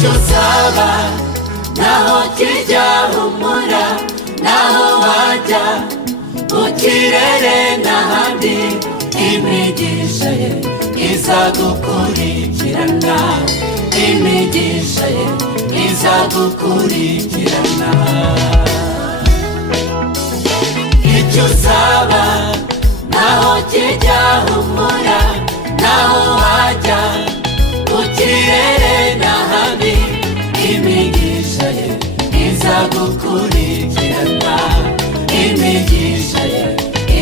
icyo uzaba naho kijya humura, naho wajya mu kirere n'ahandi, imigisha ye izagukurikirana, imigisha ye izagukurikirana. Icyo uzaba naho kijya humura, naho wajya mu kirere n'ahandi, imigisha ye izagukurikirana, imigisha ye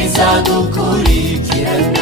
izagukurikirana.